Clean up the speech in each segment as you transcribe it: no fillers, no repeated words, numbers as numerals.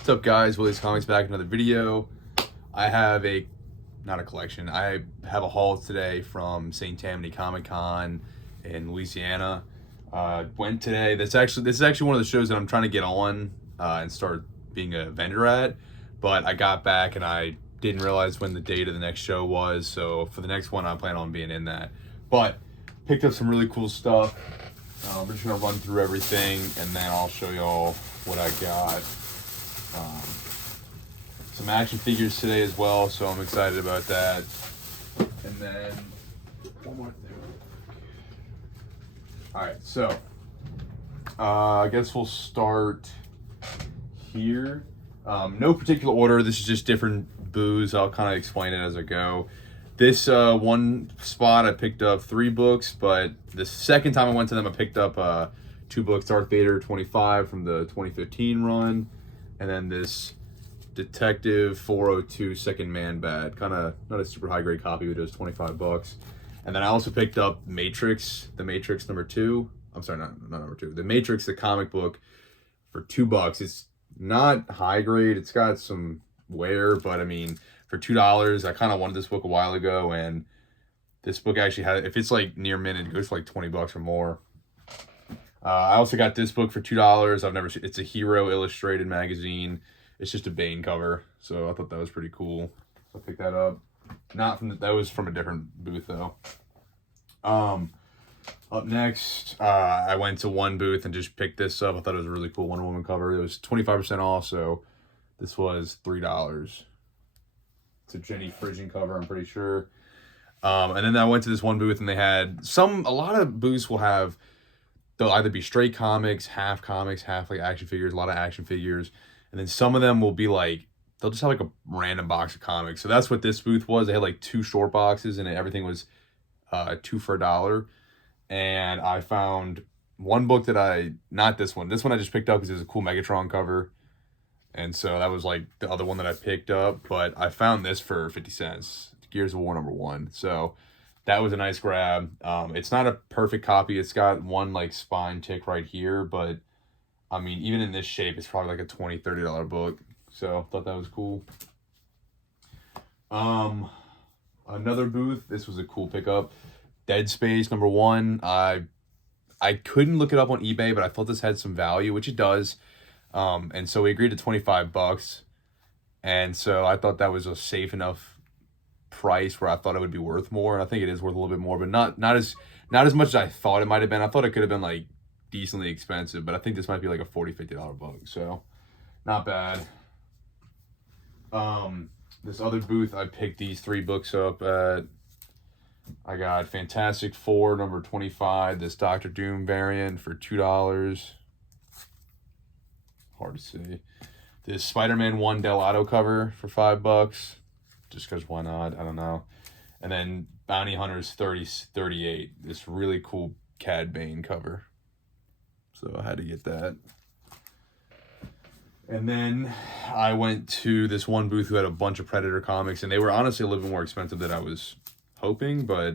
What's up, guys? Willie's Comics back, another video. I have not a collection, I have a haul today from St. Tammany Comic Con in Louisiana. Went today. This is actually one of the shows that I'm trying to get on and start being a vendor at. But I got back and I didn't realize when the date of the next show was. So for the next one, I plan on being in that. But picked up some really cool stuff. We're just gonna run through everything and then I'll show y'all what I got. Some action figures today as well, so I'm excited about that. And then one more thing. All right, so I guess we'll start here. No particular order. This is just different booths. I'll kind of explain it as I go. This one spot I picked up 3 books, but the second time I went to them, I picked up 2 books: Darth Vader 25 from the 2015 run, and then this Detective 402 Second Man Bad. Kind of not a super high grade copy, but it was 25 bucks. And then I also picked up Matrix, the Matrix number 2. I'm sorry, not number 2. The Matrix, the comic book, for 2 bucks. It's not high grade. It's got some wear, but I mean, for $2, I kind of wanted this book a while ago, and this book actually had, if it's like near mint, it goes for like 20 bucks or more. I also got this book for $2. I've never seen. It's a Hero Illustrated magazine. It's just a Bane cover, so I thought that was pretty cool. So I picked that up. Not from that was from a different booth though. Up next, I went to one booth and just picked this up. I thought it was a really cool Wonder Woman cover. It was 25% off, so this was $3. It's a Jenny Frisian cover, I'm pretty sure. And then I went to this one booth and they had a lot of booths will have, they'll either be straight comics, half like action figures, a lot of action figures. And then some of them will be like, they'll just have like a random box of comics. So that's what this booth was. They had like 2 short boxes and everything was 2 for $1. And I found one book that not this one. This one I just picked up because it was a cool Megatron cover. And so that was like the other one that I picked up. But I found this for 50 cents. Gears of War #1. So that was a nice grab. It's not a perfect copy. It's got one like spine tick right here, but I mean, even in this shape, it's probably like a $20, $30 book. So thought that was cool. Another booth. This was a cool pickup. Dead Space #1. I couldn't look it up on eBay, but I thought this had some value, which it does. And so we agreed to 25 bucks. And so I thought that was a safe enough price where I thought it would be worth more. And I think it is worth a little bit more, but not as much as I thought it might have been. I thought it could have been like decently expensive, but I think this might be like a $40, $50 book, so not bad. This other booth, I picked these 3 books up at. I got Fantastic Four #25, this Doctor Doom variant for $2. Hard to see. This Spider-Man 1 Delato cover for $5, just because why not? I don't know. And then Bounty Hunters 38, this really cool Cad Bane cover. So I had to get that. And then I went to this one booth who had a bunch of Predator comics, and they were honestly a little bit more expensive than I was hoping, but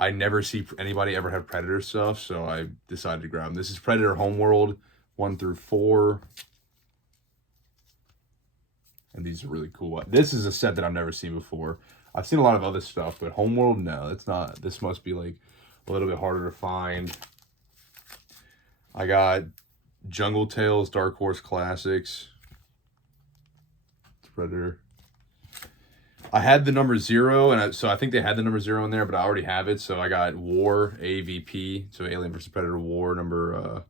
I never see anybody ever have Predator stuff, so I decided to grab them. This is Predator Homeworld 1 through 4. And these are really cool. This is a set that I've never seen before. I've seen a lot of other stuff, but Homeworld, no, it's not. This must be like a little bit harder to find. I got Jungle Tales Dark Horse Classics. Predator. I had the number 0, and so I think they had the number 0 in there, but I already have it. So I got War AVP, so Alien vs Predator War number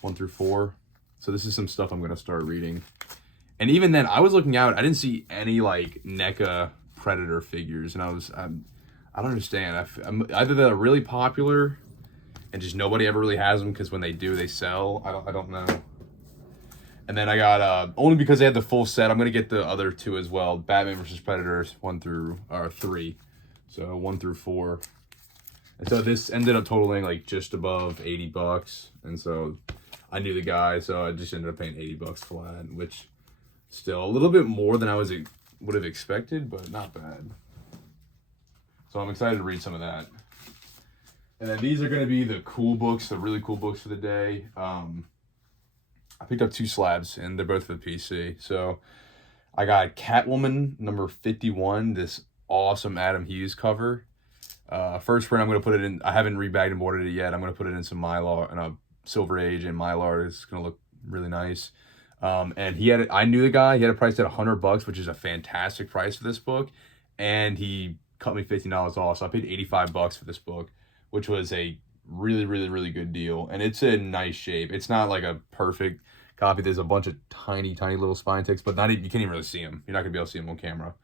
1 through 4. So this is some stuff I'm gonna start reading. And even then, I was looking out. I didn't see any like NECA Predator figures, and I don't understand. Either they're really popular and just nobody ever really has them because when they do, they sell. I don't know. And then I got only because they had the full set, I'm gonna get the other 2 as well. Batman vs Predators 1 through 3, so 1 through 4. And so this ended up totaling like just above 80 bucks. And so I knew the guy, so I just ended up paying 80 bucks for that, which still a little bit more than I would have expected, but not bad. So I'm excited to read some of that. And then these are going to be the cool books, the really cool books for the day. I picked up 2 slabs, and they're both for the PC. So I got Catwoman number 51, this awesome Adam Hughes cover. First print, I'm going to put it in. I haven't rebagged and boarded it yet. I'm going to put it in some Mylar and a Silver Age and Mylar. It's going to look really nice. And I knew the guy. He had it priced at $100, which is a fantastic price for this book. And he cut me $15 off. So I paid $85 for this book, which was a really, really, really good deal. And it's in nice shape. It's not like a perfect copy. There's a bunch of tiny, tiny little spine ticks, but not even, you can't even really see them. You're not going to be able to see them on camera.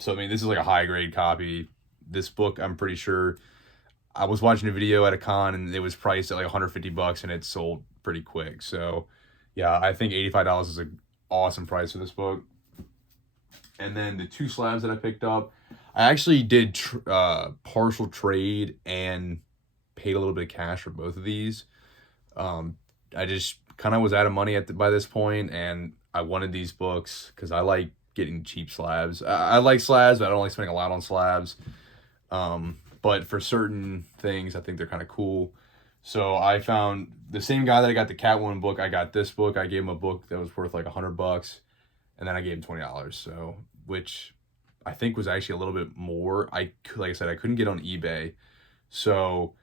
So, I mean, this is like a high grade copy. This book, I'm pretty sure, I was watching a video at a con and it was priced at like $150 and it sold pretty quick. So yeah, I think $85 is an awesome price for this book. And then the 2 slabs that I picked up, I actually did partial trade and paid a little bit of cash for both of these. I just kind of was out of money by this point, and I wanted these books because I like getting cheap slabs. I like slabs, but I don't like spending a lot on slabs. But for certain things, I think they're kind of cool. So I found the same guy that I got the Catwoman book. I got this book. I gave him a book that was worth like $100, and then I gave him $20. So, which I think was actually a little bit more. Like I said, I couldn't get on eBay, so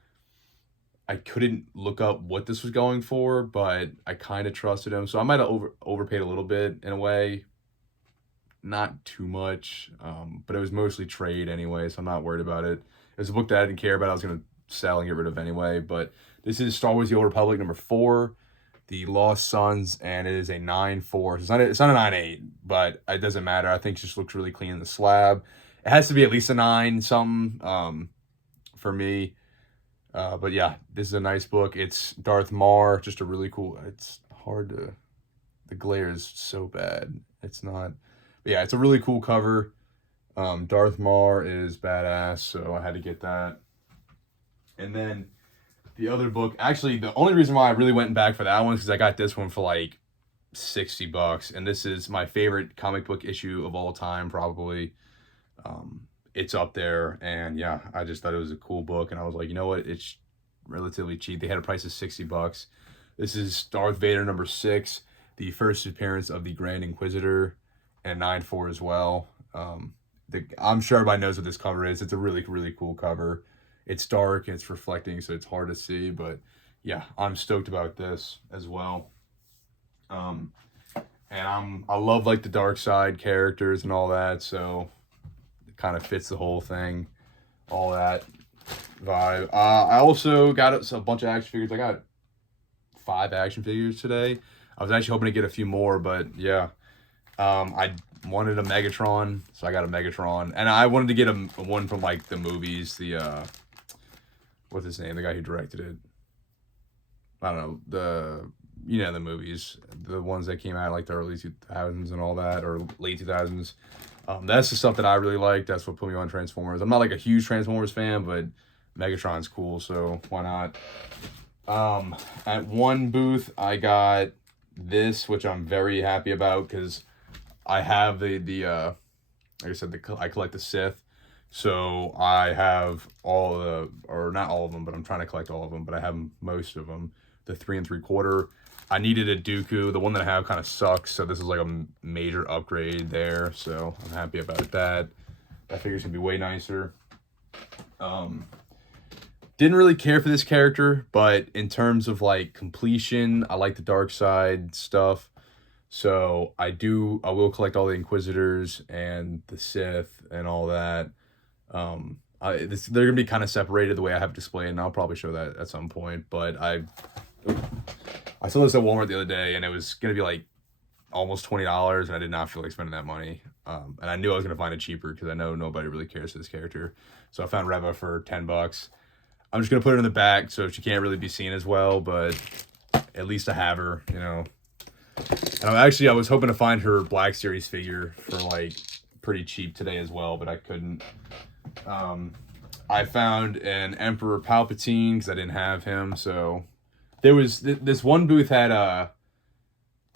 I couldn't look up what this was going for. But I kind of trusted him, so I might have overpaid a little bit in a way. Not too much, but it was mostly trade anyway, so I'm not worried about it. It was a book that I didn't care about. I was going to sell and get rid of anyway, but this is Star Wars The Old Republic number 4, The Lost Sons, and it is a 9.4. It's not a 9.8, but it doesn't matter. I think it just looks really clean in the slab. It has to be at least a 9 something for me. But yeah, this is a nice book. It's Darth Maul, just a really cool, it's hard to, the glare is so bad. It's not... But yeah, it's a really cool cover. Darth Maul is badass, so I had to get that. And then the other book, actually, the only reason why I really went back for that one is because I got this one for like $60, and this is my favorite comic book issue of all time, probably. It's up there, and yeah, I just thought it was a cool book, and I was like, you know what, it's relatively cheap. They had a price of $60. This is Darth Vader number 6, the first appearance of the Grand Inquisitor, and 9.4 as well. I'm sure everybody knows what this cover is. It's a really, really cool cover. It's dark and it's reflecting, so it's hard to see, but yeah, I'm stoked about this as well. And I love like the dark side characters and all that, so it kind of fits the whole thing, all that vibe. I also got a bunch of action figures. I got 5 action figures today. I was actually hoping to get a few more, but yeah. I wanted a Megatron, so I got a Megatron, and I wanted to get a one from like the movies. The what's his name? The guy who directed it. I don't know, the movies, the ones that came out like the early 2000s and all that, or late 2000s. That's the stuff that I really like. That's what put me on Transformers. I'm not like a huge Transformers fan, but Megatron's cool, so why not? At one booth, I got this, which I'm very happy about because I have like I said, I collect the Sith, so I have or not all of them, but I'm trying to collect all of them, but I have most of them. The 3 3/4. I needed a Dooku. The one that I have kind of sucks, so this is like a major upgrade there, so I'm happy about that. That figure's gonna be way nicer. Didn't really care for this character, but in terms of like completion, I like the dark side stuff. So I will collect all the Inquisitors and the Sith and all that. They're gonna be kind of separated the way I have it displayed, and I'll probably show that at some point. But I saw this at Walmart the other day, and it was gonna be like almost $20, and I did not feel like spending that money. And I knew I was gonna find it cheaper because I know nobody really cares for this character. So I found Reva for $10. I'm just gonna put her in the back so she can't really be seen as well, but at least I have her, you know. And I was hoping to find her Black Series figure for like pretty cheap today as well, but I couldn't. I found an Emperor Palpatine because I didn't have him. So there was this one booth had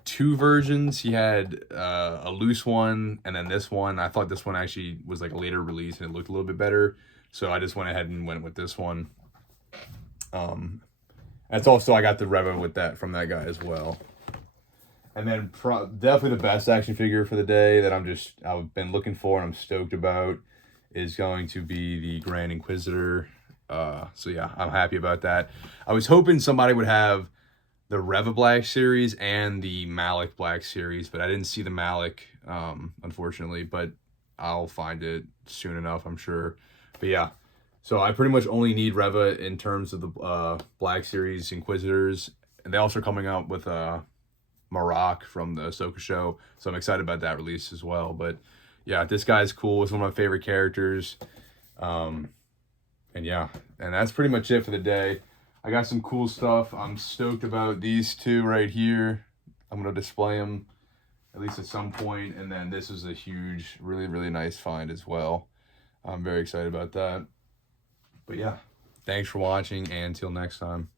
2 versions. He had a loose one and then this one. I thought this one actually was like a later release and it looked a little bit better, so I just went ahead and went with this one. That's also, I got the Reva with that from that guy as well. And then definitely the best action figure for the day that I've been looking for and I'm stoked about is going to be the Grand Inquisitor. So yeah, I'm happy about that. I was hoping somebody would have the Reva Black series and the Malik Black series, but I didn't see the Malik, unfortunately, but I'll find it soon enough, I'm sure. But yeah, so I pretty much only need Reva in terms of the Black series Inquisitors, and they also are coming out with Marak from the Ahsoka show, so I'm excited about that release as well. But yeah, this guy's cool. It's one of my favorite characters. And yeah, and that's pretty much it for the day. I got some cool stuff. I'm stoked about these two right here. I'm going to display them at least at some point. And then this is a huge, really, really nice find as well. I'm very excited about that. But yeah, thanks for watching, and until next time.